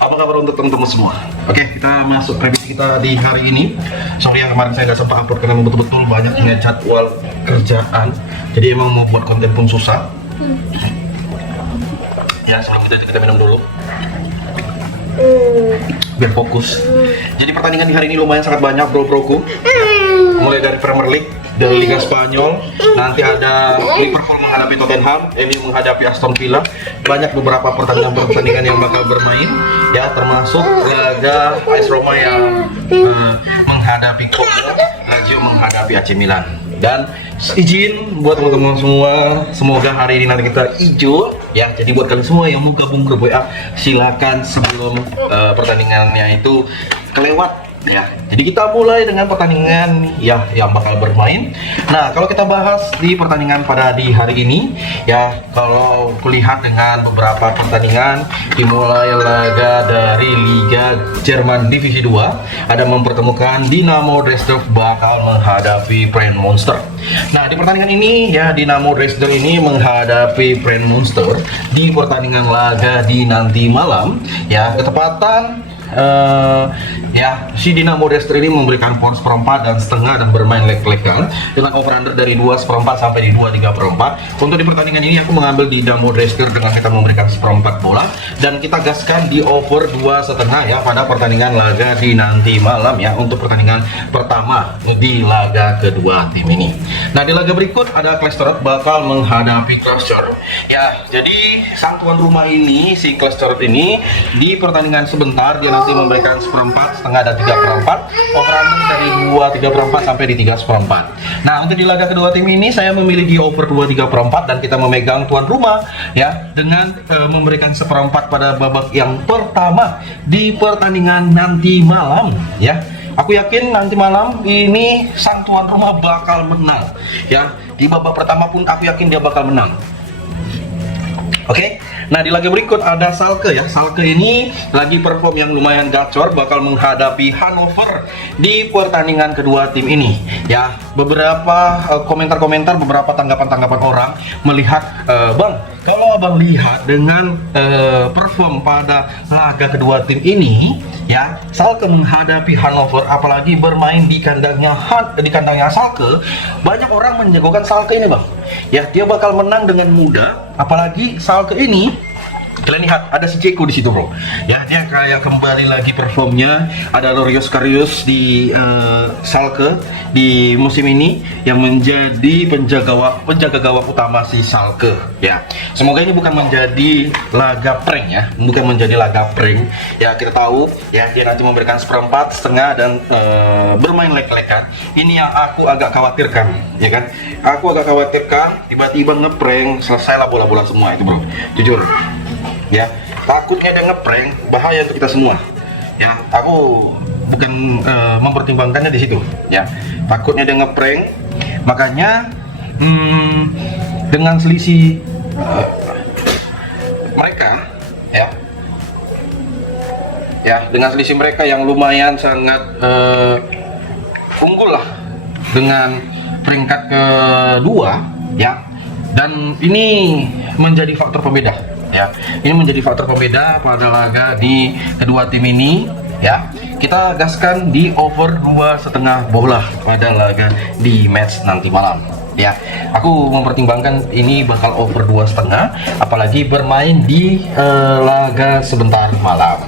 Apa kabar untuk teman-teman semua? Oke, kita masuk revisi kita di hari ini. Sorry yang kemarin saya nggak sempat upload karena betul-betul banyaknya jadwal kerjaan. Jadi emang mau buat konten pun susah. Ya, sebelum kita minum dulu. Biar fokus. Jadi pertandingan di hari ini lumayan sangat banyak bro-broku. Mulai dari Premier League, dari Liga Spanyol, nanti ada Liverpool menghadapi Tottenham, MU menghadapi Aston Villa. Banyak beberapa pertandingan yang bakal bermain, ya, termasuk laga AS Roma yang menghadapi Como, Lazio menghadapi AC Milan. Dan izin buat teman-teman semua, semoga hari ini nanti kita hijau, ya. Jadi buat kalian semua yang mau gabung grup WA, silakan sebelum pertandingannya itu kelewat. Ya, jadi kita mulai dengan pertandingan ya yang bakal bermain. Nah, kalau kita bahas di pertandingan pada di hari ini, ya, kalau kulihat dengan beberapa pertandingan, dimulai laga dari Liga Jerman Divisi 2, ada mempertemukan Dynamo Dresden bakal menghadapi Brand Monster. Nah, di pertandingan ini ya Dynamo Dresden ini menghadapi Brand Monster di pertandingan laga di nanti malam, ya, ketepatan ya, si Dynamo Dresden ini memberikan poin 1/4 dan bermain leg-legan dengan over-under dari 2/4 sampai di 2/3/4. Untuk di pertandingan ini aku mengambil Dynamo Dresden dengan kita memberikan 1/4 bola dan kita gaskan di over 2,5 ya pada pertandingan laga di nanti malam ya, untuk pertandingan pertama di laga kedua tim ini. Nah, di laga berikut ada Clesterot bakal menghadapi Clesterot. Ya, jadi sang tuan rumah ini, si Clesterot ini di pertandingan sebentar dia nanti memberikan 1/4 dan 3/4, over-under dari 2/3/4 sampai di 3/4. Nah, untuk di laga kedua tim ini saya memilih di over 2/3/4 dan kita memegang tuan rumah ya dengan memberikan 1/4 pada babak yang pertama di pertandingan nanti malam ya. Aku yakin nanti malam ini sang tuan rumah bakal menang ya. Di babak pertama pun aku yakin dia bakal menang. Oke, nah di laga berikut ada Schalke ya. Schalke ini lagi perform yang lumayan gacor, bakal menghadapi Hannover di pertandingan kedua tim ini. Ya, beberapa komentar-komentar, beberapa tanggapan-tanggapan orang melihat, Bang, kalau abang lihat dengan perform pada laga kedua tim ini, ya, Schalke menghadapi Hannover, apalagi bermain di kandangnya Schalke, banyak orang menjagokan Schalke ini, Bang. Ya, dia bakal menang dengan mudah, apalagi Schalke ini kalian lihat ada si Ceko di situ, bro. Ya, dia kayak kembali lagi performnya. Ada Loris Karius di Schalke di musim ini yang menjadi penjaga gawang utama si Schalke. Ya, semoga ini bukan menjadi laga prank ya, bukan menjadi laga prank. Ya, kita tahu ya dia nanti memberikan 1/4 dan bermain leg-legan. Ini yang aku agak khawatirkan, ya kan? Aku agak khawatirkan tiba-tiba ngeprank, selesailah bola-bola semua itu, bro. Jujur. Ya, takutnya dia ngeprank, bahaya untuk kita semua. Ya, aku bukan mempertimbangkannya di situ. Ya, takutnya dia ngeprank, makanya dengan selisih mereka, ya, dengan selisih mereka yang lumayan sangat unggul lah dengan peringkat kedua, ya, dan ini menjadi faktor pembeda. Ya, ini menjadi faktor pembeda pada laga di kedua tim ini. Ya, kita gaskan di over 2,5 bola pada laga di match nanti malam. Ya, aku mempertimbangkan ini bakal over 2,5, apalagi bermain di laga sebentar malam.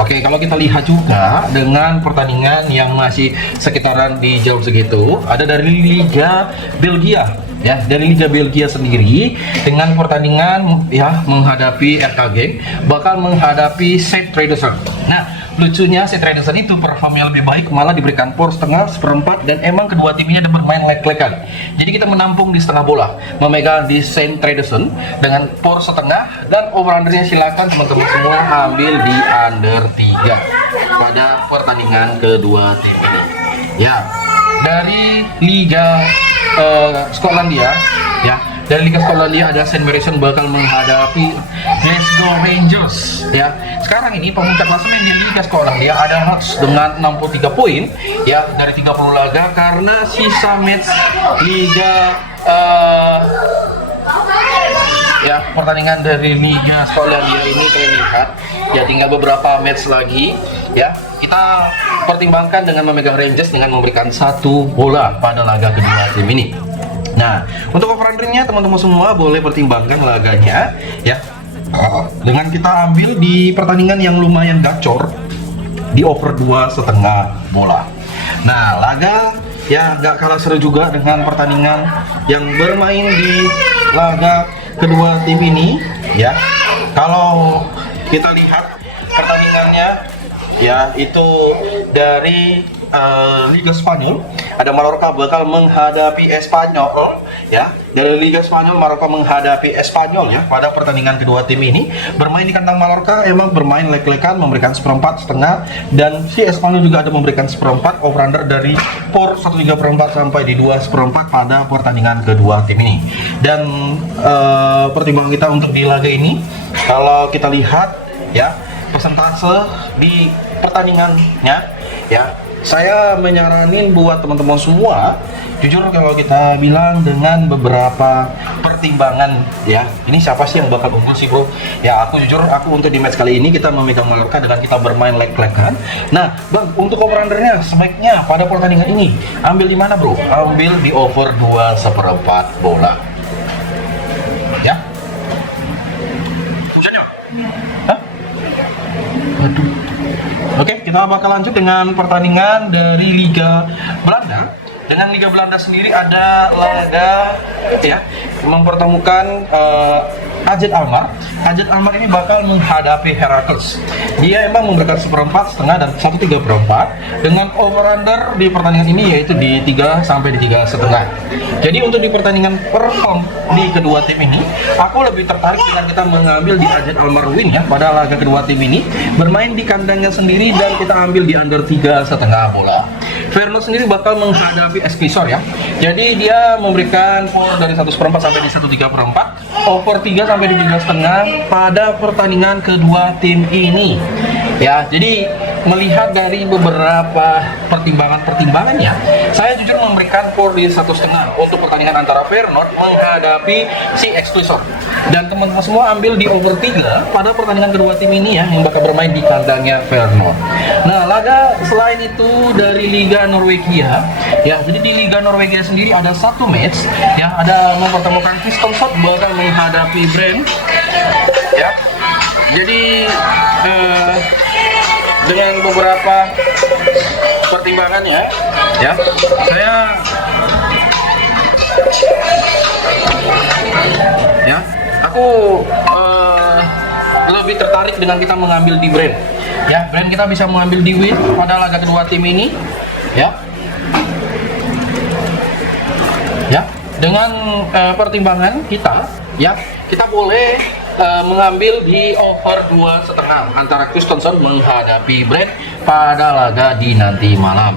Oke, kalau kita lihat juga dengan pertandingan yang masih sekitaran di jam segitu, ada dari Liga Belgia. Ya, dari Liga Belgia sendiri dengan pertandingan ya menghadapi RK Genk bakal menghadapi Sint Truidense. Nah, lucunya Sint Truidense itu performnya lebih baik, malah diberikan power 1/4 dan emang kedua tim ini ada bermain leg-legan. Jadi kita menampung di setengah bola, memegang di Sint Truidense dengan power 1/2 dan over-undernya silakan teman-teman semua ambil di under 3 pada pertandingan kedua tim ini. Ya, dari Liga Skotlandia ya, dari Liga Skotlandia ada St. Maryson bakal menghadapi Glasgow Rangers ya. Sekarang ini pemuncak klasemen di Liga Skotlandia ada Hearts dengan 63 poin ya dari 30 laga, karena sisa match Liga ya pertandingan dari Liga Skotlandia ini kalian lihat ya, tinggal beberapa match lagi ya. Kita pertimbangkan dengan memegang Rangers dengan memberikan 1 bola pada laga kedua tim ini. Nah, untuk over undernya teman-teman semua boleh pertimbangkan laganya ya, dengan kita ambil di pertandingan yang lumayan gacor di over 2,5 bola. Nah, laga ya gak kalah seru juga dengan pertandingan yang bermain di laga kedua tim ini ya. Kalau kita lihat pertandingannya ya, itu dari Liga Spanyol, ada Mallorca bakal menghadapi Espanyol ya. Dari Liga Spanyol, Mallorca menghadapi Espanyol ya. Pada pertandingan kedua tim ini bermain di kandang Mallorca, emang bermain lek-lekan, memberikan 1/4 setengah, dan si Espanyol juga ada memberikan 1/4 over under dari por 1/3/4 sampai di 2/4 pada pertandingan kedua tim ini. Dan pertimbangan kita untuk di laga ini, kalau kita lihat ya persentase di pertandingannya ya, saya menyaranin buat teman-teman semua, jujur kalau kita bilang dengan beberapa pertimbangan ya, ini siapa sih yang bakal unggul sih bro ya. Aku jujur, aku untuk di match kali ini kita memegang Mallorca dengan kita bermain leg-legan. Nah bang, untuk over undernya sebaiknya pada pertandingan ini ambil di mana bro? Ambil di over 2/4 bola ya. Hujannya hah? Aduh. Oke, kita bakal lanjut dengan pertandingan dari Liga Belanda. Dengan Liga Belanda sendiri ada laga ya, mempertemukan AZ Alkmaar. AZ Alkmaar ini bakal menghadapi Heracles. Dia emang memberikan 1/4 setengah dan 1/3/4 dengan over under di pertandingan ini yaitu di 3 sampai di 3,5. Jadi untuk di pertandingan perform di kedua tim ini, aku lebih tertarik dengan kita mengambil di AZ Alkmaar win ya pada laga kedua tim ini, bermain di kandangnya sendiri dan kita ambil di under 3,5 bola. Feyenoord sendiri bakal menghadapi Excelsior ya. Jadi dia memberikan dari 1/4 sampai di 1/3/4, over 3 sampai di 3,5 pada pertandingan kedua tim ini. Ya, jadi melihat dari beberapa pertimbangan ya, saya jujur memberikan for di 1,5 untuk pertandingan antara Feyenoord menghadapi si Excelsior. Dan teman-teman semua ambil di over 3 pada pertandingan kedua tim ini ya, yang bakal bermain di kandangnya Feyenoord. Nah, laga selain itu dari Liga Norwegia ya, jadi di Liga Norwegia sendiri ada satu match ya, ada mempertemukan Kristiansand bakal menghadapi Brand ya. Jadi dengan beberapa pertimbangannya ya, saya ya, aku lebih tertarik dengan kita mengambil di Brand ya. Brand kita bisa mengambil di win pada laga kedua tim ini ya. Ya, dengan pertimbangan kita ya, kita boleh mengambil di over 2,5 antara Kristiansand menghadapi Brand pada laga di nanti malam.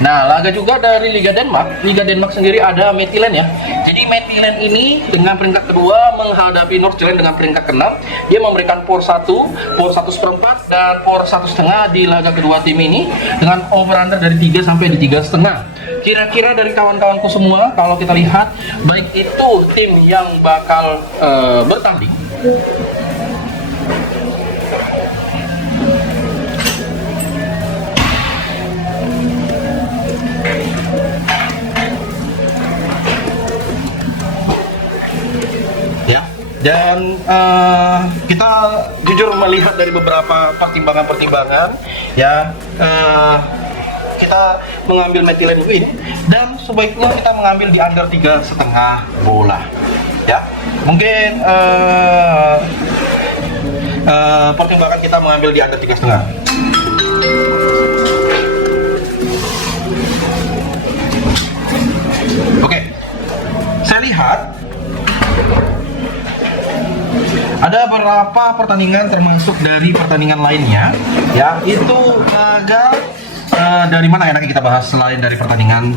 Nah, laga juga dari Liga Denmark. Liga Denmark sendiri ada Midtjylland ya. Jadi Midtjylland ini dengan peringkat kedua menghadapi Nordsjælland dengan peringkat ke-6. Dia memberikan por 1, por 1/4 dan por 1,5 di laga kedua tim ini dengan over under dari 3 sampai di 3,5. Kira-kira dari kawan-kawanku semua, kalau kita lihat baik itu tim yang bakal bertanding ya, dan kita jujur melihat dari beberapa pertimbangan ya, kita mengambil Midtjylland win dan sebaiknya kita mengambil di under 3,5 bola ya. Mungkin pertimbangan kita mengambil di under 3,5. Oke, saya lihat ada beberapa pertandingan termasuk dari pertandingan lainnya ya, itu agak dari mana enaknya kita bahas selain dari pertandingan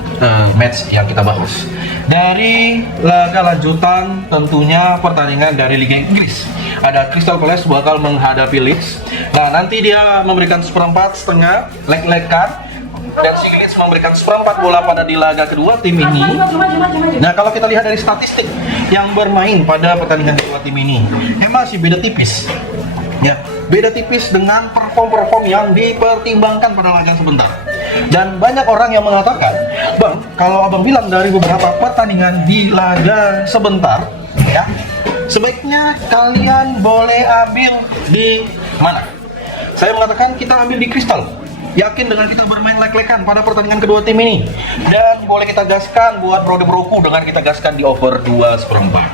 match yang kita bahas. Dari laga lanjutan tentunya pertandingan dari Liga Inggris. Ada Crystal Palace bakal menghadapi Leeds. Nah, nanti dia memberikan 1/4 setengah leg-legan dan si Leeds memberikan 1/4 bola pada di laga kedua tim ini. Nah, kalau kita lihat dari statistik yang bermain pada pertandingan kedua tim ini masih beda tipis. Ya, beda tipis dengan perform yang dipertimbangkan pada laga sebentar. Dan banyak orang yang mengatakan, Bang, kalau Abang bilang dari beberapa pertandingan di laga sebentar, ya, sebaiknya kalian boleh ambil di mana? Saya mengatakan kita ambil di Crystal. Yakin dengan kita bermain lek-lekan pada pertandingan kedua tim ini, dan boleh kita gaskan buat Broku dengan kita gaskan di over 2/4.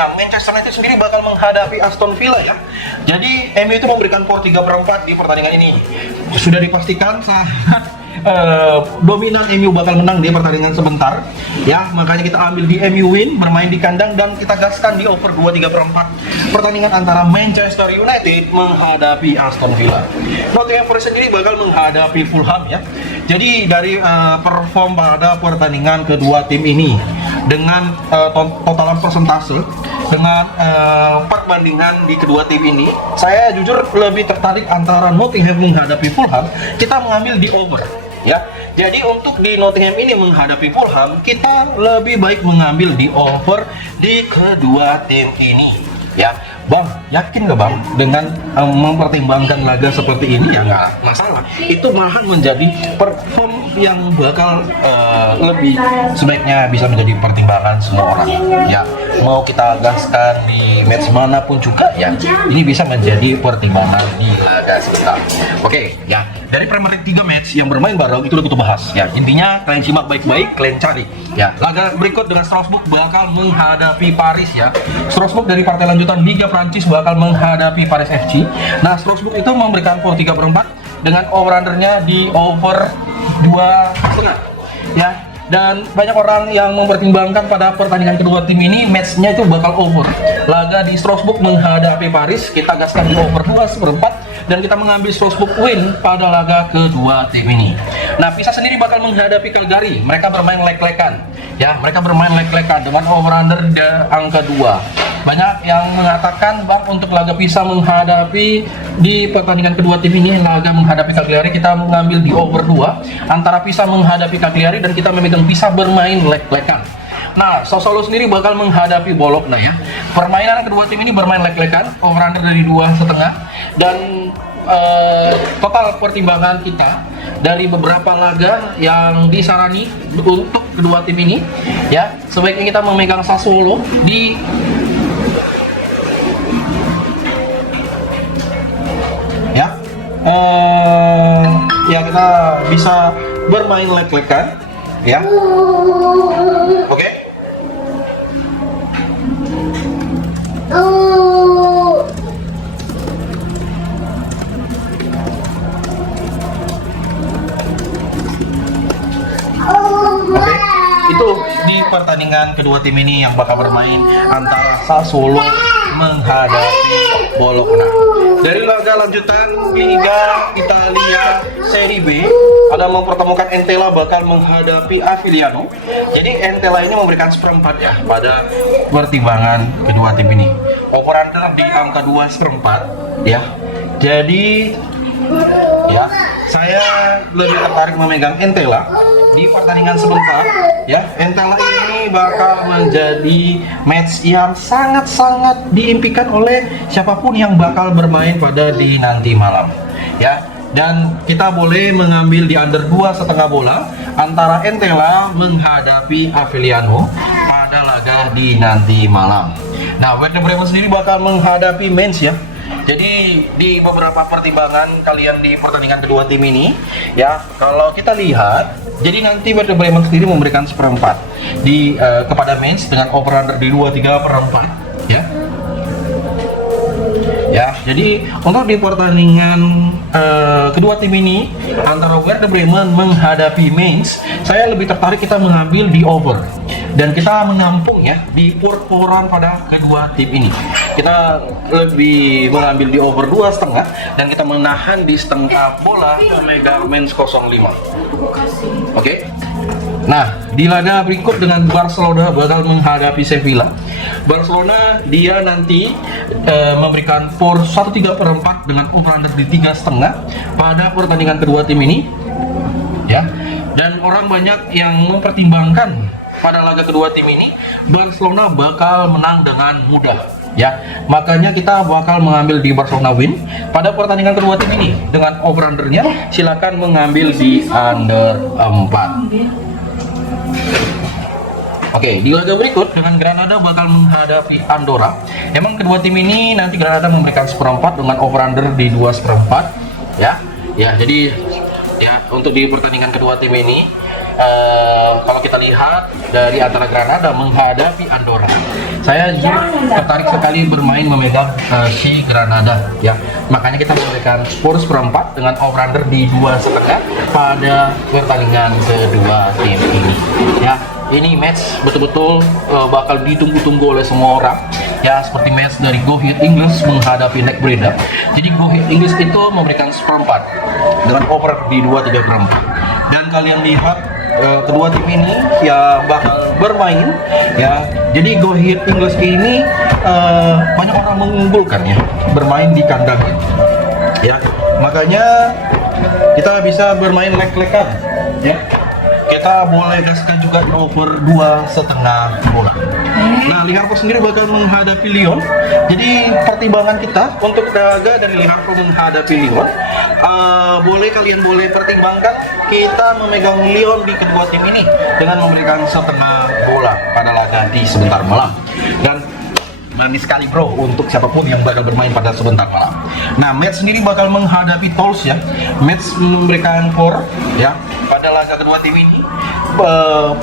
Nah, Manchester United sendiri bakal menghadapi Aston Villa ya. Jadi MU itu memberikan skor 3/4 di pertandingan ini. Sudah dipastikan sangat dominan MU bakal menang di pertandingan sebentar ya, makanya kita ambil di MU win, bermain di kandang, dan kita gaskan di over 2/3/4 pertandingan antara Manchester United menghadapi Aston Villa. Nottingham Forest sendiri bakal menghadapi Fulham ya. Jadi dari perform pada pertandingan kedua tim ini dengan totalan persentase, dengan perbandingan di kedua tim ini, saya jujur lebih tertarik antara Nottingham menghadapi Fulham. Kita mengambil di over ya. Jadi untuk di Nottingham ini menghadapi Fulham, kita lebih baik mengambil di over di kedua tim ini ya. Bang, yakin nggak Bang dengan mempertimbangkan laga seperti ini? Ya nggak masalah, itu malahan menjadi perform yang bakal lebih sebaiknya bisa menjadi pertimbangan semua orang ya. Mau kita gaskan di match manapun juga ya, ini bisa menjadi pertimbangan di laga sebentar. Oke ya, dari Premier League 3 match yang bermain bareng itu udah kita bahas ya. Intinya kalian simak baik-baik, kalian cari ya. Laga berikut dengan Strasbourg bakal menghadapi Paris ya. Strasbourg dari partai lanjutan Liga Prancis bakal menghadapi Paris FC. Nah, Strasbourg itu memberikan skor 3/4 dengan over-undernya di over 2,5 ya. Dan banyak orang yang mempertimbangkan pada pertandingan kedua tim ini matchnya itu bakal over. Laga di Strasbourg menghadapi Paris, kita gaskan di over 2/4 dan kita mengambil Strasbourg win pada laga kedua tim ini. Nah, Pisa sendiri bakal menghadapi Cagliari. Mereka bermain lek-lekan ya, mereka bermain lek-lekan dengan over under angka 2. Banyak yang mengatakan, Bang, untuk laga Pisa menghadapi di pertandingan kedua tim ini, laga menghadapi Cagliari, kita mengambil di over 2 antara Pisa menghadapi Cagliari, dan kita memegang Pisa bermain lek-lekan. Nah, Sassuolo sendiri bakal menghadapi Bologna ya. Permainan kedua tim ini bermain lek-lekan, over under dari 2,5, dan total pertimbangan kita dari beberapa laga yang disarani untuk kedua tim ini ya, sebaiknya kita memegang Sassuolo di ya, kita bisa bermain lek-lekan ya. Oke. Itu di pertandingan kedua tim ini yang bakal bermain antara Sassuolo menghadapi Bologna. Dari laga lanjutan Liga Italia Serie B, ada mempertemukan Entella bakal menghadapi Avellino. Jadi Entella ini memberikan seperempat ya pada pertimbangan kedua tim ini. Over under di angka 2/4 ya. Jadi ya, saya lebih tertarik memegang Entella di pertandingan sebentar ya. Entella ini bakal menjadi match yang sangat-sangat diimpikan oleh siapapun yang bakal bermain pada di nanti malam ya. Dan kita boleh mengambil di under 2,5 bola antara Entella menghadapi Avellino pada laga di nanti malam. Nah, Werder Bremen sendiri bakal menghadapi Mainz ya. Jadi di beberapa pertimbangan kalian di pertandingan kedua tim ini ya, kalau kita lihat, jadi nanti Werder Bremen sendiri memberikan seperempat di kepada Mainz dengan over under di 2,3/4 ya. Ya, jadi untuk di pertandingan kedua tim ini antara Werder Bremen menghadapi Mainz, saya lebih tertarik kita mengambil di over dan kita menampung ya di por-poran pada kedua tim ini. Kita lebih mengambil di over 2,5 dan kita menahan di setengah bola Omega Mainz 05. Oke. Nah, di laga berikut dengan Barcelona bakal menghadapi Sevilla. Barcelona dia nanti memberikan for 1,3/4 dengan over under di 3,5 pada pertandingan kedua tim ini ya. Dan orang banyak yang mempertimbangkan pada laga kedua tim ini, Barcelona bakal menang dengan mudah. Ya, makanya kita bakal mengambil di Barcelona win pada pertandingan kedua tim ini. Dengan over-undernya silakan mengambil di under 4. Oke, di laga berikut dengan Granada bakal menghadapi Andorra. Emang kedua tim ini nanti Granada memberikan seperempat dengan over-under di 2/4. Ya, jadi ya untuk di pertandingan kedua tim ini, kalau kita lihat dari antara Granada menghadapi Andorra, saya tertarik sekali bermain memegang si Granada. Ya, makanya kita memberikan skor seperempat dengan over-under di 2,5 pada pertandingan kedua tim ini. Ya. Ini match betul-betul bakal ditunggu-tunggu oleh semua orang, ya, seperti match dari Go Ahead English menghadapi Neck Breda. Jadi Go Ahead English itu memberikan seperempat dengan over di 2/3/4. Dan kalian lihat kedua tim ini ya bakal bermain, ya. Jadi Go Ahead English ini banyak orang mengunggulkan, ya, bermain di kandang, ya. Makanya kita bisa bermain leg-legan, ya. Kita boleh gaskan juga di over 2,5 bola. Nah, Liverpool sendiri bakal menghadapi Lyon. Jadi pertimbangan kita untuk laga dari Liverpool menghadapi Lyon, kalian boleh pertimbangkan kita memegang Lyon di kedua tim ini dengan memberikan 1/2 bola pada laga di sebentar malam. Dan manis sekali bro untuk siapapun yang bakal bermain pada sebentar malam. Nah, match sendiri bakal menghadapi Toulouse, ya. Match memberikan 4, ya, pada laga kedua tim ini.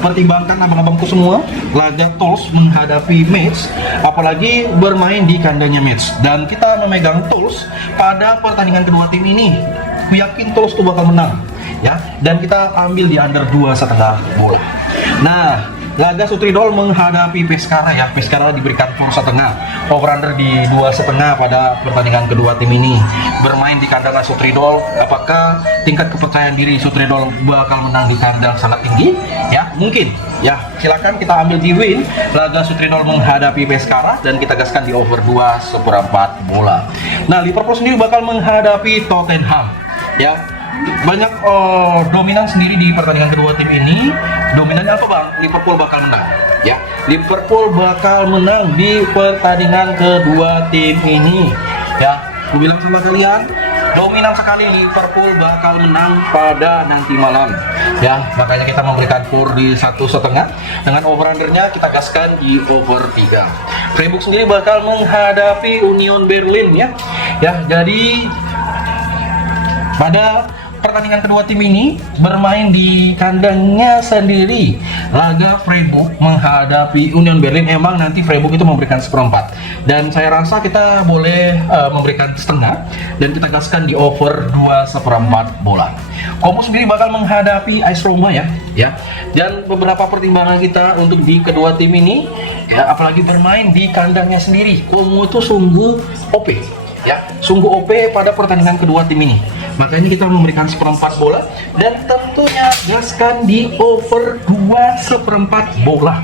Pertimbangkan abang-abangku semua, laga Toulouse menghadapi Metz, apalagi bermain di kandangnya Metz. Dan kita memegang Toulouse pada pertandingan kedua tim ini. Aku yakin Toulouse tuh bakal menang, ya. Dan kita ambil di under 2,5 bola. Nah, laga Sutridol menghadapi Pescara, ya. Pescara diberikan tur 1/5, over under di 2,5 pada pertandingan kedua tim ini. Bermain di kandang Sutridol, apakah tingkat kepercayaan diri Sutridol bakal menang di kandang sangat tinggi? Ya, mungkin. Ya, silakan kita ambil di win laga Sutridol menghadapi Pescara dan kita gaskan di over 2/4 bola. Nah, Liverpool sendiri bakal menghadapi Tottenham, ya. Banyak dominan sendiri di pertandingan kedua tim ini. Dominannya apa bang? Liverpool bakal menang, ya. Liverpool bakal menang di pertandingan kedua tim ini, ya. Aku bilang sama kalian, dominan sekali Liverpool bakal menang pada nanti malam, ya. Makanya kita memberikan kur di 1,5 dengan over undernya kita gaskan di over 3. Freiburg sendiri bakal menghadapi Union Berlin, ya. Ya, jadi pada pertandingan kedua tim ini bermain di kandangnya sendiri. Laga Freiburg menghadapi Union Berlin, emang nanti Freiburg itu memberikan seperempat. Dan saya rasa kita boleh memberikan setengah dan kita gaskan di over 2/4 bola. Como sendiri bakal menghadapi AS Roma, ya. Dan beberapa pertimbangan kita untuk di kedua tim ini, ya, apalagi bermain di kandangnya sendiri. Como itu sungguh OP, ya, sungguh OP pada pertandingan kedua tim ini. Makanya kita memberikan 1/4 bola dan tentunya gaskan di over 2/4 bola.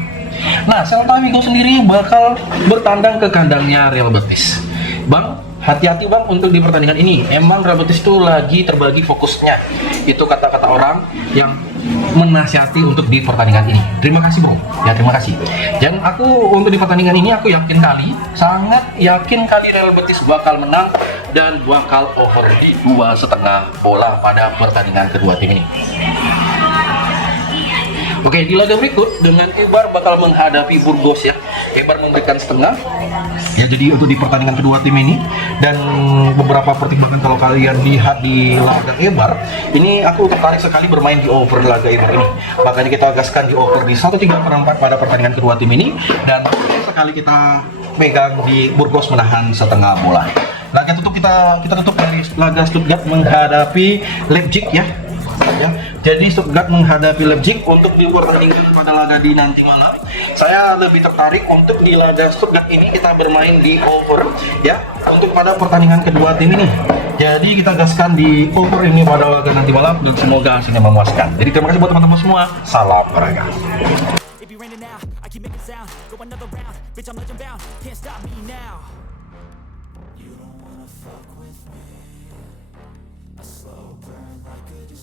Nah, Celta Vigo sendiri bakal bertandang ke kandangnya Real Betis. Bang, hati-hati bang untuk di pertandingan ini. Emang Real Betis itu lagi terbagi fokusnya. Itu kata-kata orang yang menasihati untuk di pertandingan ini. Terima kasih bro, ya, terima kasih. Dan aku untuk di pertandingan ini aku yakin kali, sangat yakin kali Real Betis bakal menang dan bakal over di 2,5 bola pada pertandingan kedua tim ini. Oke, di laga berikut dengan Eibar bakal menghadapi Burgos, ya. Eibar memberikan setengah, ya. Jadi untuk di pertandingan kedua tim ini dan beberapa pertimbangan kalau kalian lihat di laga Eibar ini, aku tertarik sekali bermain di over laga Eibar ini. Makanya kita gaskan di over di 1/3/4 pada pertandingan kedua tim ini dan sekali kita megang di Burgos menahan 1/2 bola. Laga tutup kita tutup dari laga Stuttgart menghadapi Leipzig, ya. Jadi Stuttgart menghadapi Leipzig untuk dipertandingkan pada laga di nanti malam. Saya lebih tertarik untuk di laga Stuttgart ini kita bermain di over, ya, untuk pada pertandingan kedua tim ini. Jadi kita gaskan di over ini pada laga nanti malam dan semoga hasilnya memuaskan. Jadi terima kasih buat teman-teman semua. Salam olahraga. You don't wanna fuck with me. A slow burn like a